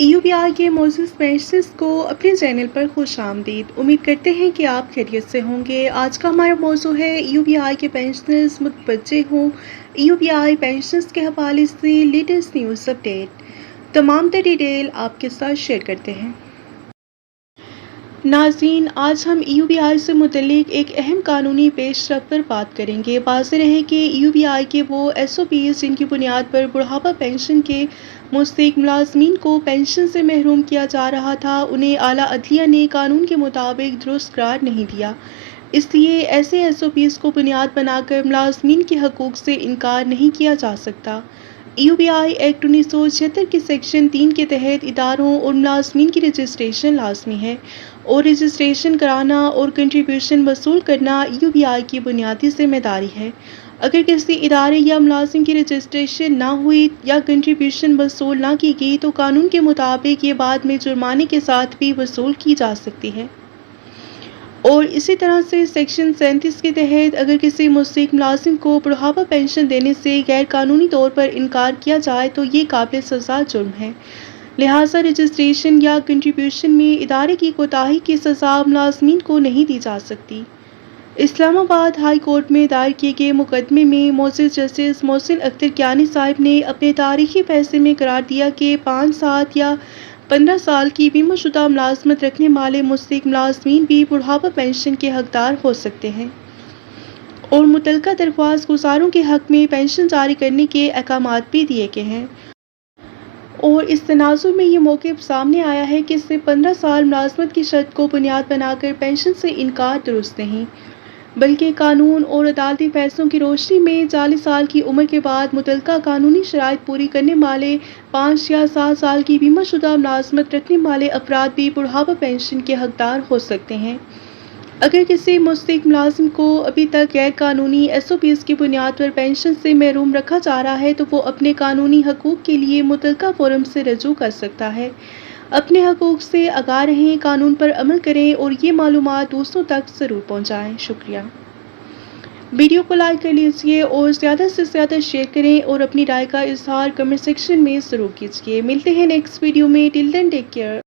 EUBI کے معزز patience کو اپنے چینل پر خوش آمدید۔ امید کرتے ہیں کہ آپ خیریت سے ہوں گے۔ آج کا ہمارا موضوع ہے EUBI کے پینشنرز متوجہ ہوں۔ EUBI پینشنرز کے حوالے سے لیٹسٹ نیوز اپڈیٹ، تمام تر ڈیٹیل آپ کے ساتھ شیئر کرتے ہیں۔ ناظرین، آج ہم EUBI سے متعلق ایک اہم قانونی پیش رفت پر بات کریں گے۔ واضح رہے کہ EUBI کے وہ SOPs جن کی بنیاد پر بڑھاپا پینشن کے مستحق ملازمین کو پینشن سے محروم کیا جا رہا تھا، انہیں اعلیٰ عدلیہ نے قانون کے مطابق درست قرار نہیں دیا۔ اس لیے ایسے SOPs کو بنیاد بنا کر ملازمین کے حقوق سے انکار نہیں کیا جا سکتا۔ EUBI ایکٹ 1976 کے سیکشن 3 کے تحت اداروں اور ملازمین کی رجسٹریشن لازمی ہے، اور رجسٹریشن کرانا اور کنٹریبیوشن وصول کرنا EUBI کی بنیادی ذمہ داری ہے۔ اگر کسی ادارے یا ملازم کی رجسٹریشن نہ ہوئی یا کنٹریبیوشن وصول نہ کی گئی تو قانون کے مطابق یہ بعد میں جرمانے کے ساتھ بھی وصول کی جا سکتی ہے۔ اور اسی طرح سے سیکشن 37 کے تحت اگر کسی مستحق ملازم کو بڑھاپا پینشن دینے سے غیر قانونی طور پر انکار کیا جائے تو یہ قابل سزا جرم ہے۔ لہٰذا رجسٹریشن یا کنٹریبیوشن میں ادارے کی کوتاہی کی سزا ملازمین کو نہیں دی جا سکتی۔ اسلام آباد ہائی کورٹ میں دائر کیے گئے مقدمے میں معزز جسٹس محسن اختر کیانی صاحب نے اپنے تاریخی فیصلے میں قرار دیا کہ 5 7 یا 15 سال کی بیمہ شدہ ملازمت رکھنے والے مستحق ملازمین بھی بڑھاپا پینشن کے حقدار ہو سکتے ہیں، اور متعلقہ درخواست گزاروں کے حق میں پینشن جاری کرنے کے احکامات بھی دیے گئے ہیں۔ اور اس تناظر میں یہ موقف سامنے آیا ہے کہ صرف 15 سال ملازمت کی شرط کو بنیاد بنا کر پینشن سے انکار درست نہیں، بلکہ قانون اور عدالتی فیصلوں کی روشنی میں 40 سال کی عمر کے بعد متعلقہ قانونی شرائط پوری کرنے والے 5 یا 7 سال کی بیمہ شدہ ملازمت رکھنے والے افراد بھی بڑھاپا پینشن کے حقدار ہو سکتے ہیں۔ اگر کسی مستحق ملازم کو ابھی تک غیر قانونی SOPs کی بنیاد پر پینشن سے محروم رکھا جا رہا ہے تو وہ اپنے قانونی حقوق کے لیے متعلقہ فورم سے رجوع کر سکتا ہے۔ اپنے حقوق سے آگاہ رہیں، قانون پر عمل کریں اور یہ معلومات دوسروں تک ضرور پہنچائیں۔ شکریہ۔ ویڈیو کو لائک کر لیجئے اور زیادہ سے زیادہ شیئر کریں اور اپنی رائے کا اظہار کمنٹ سیکشن میں ضرور کیجئے۔ ملتے ہیں نیکسٹ ویڈیو میں۔ ٹل دین ٹیک کیئر۔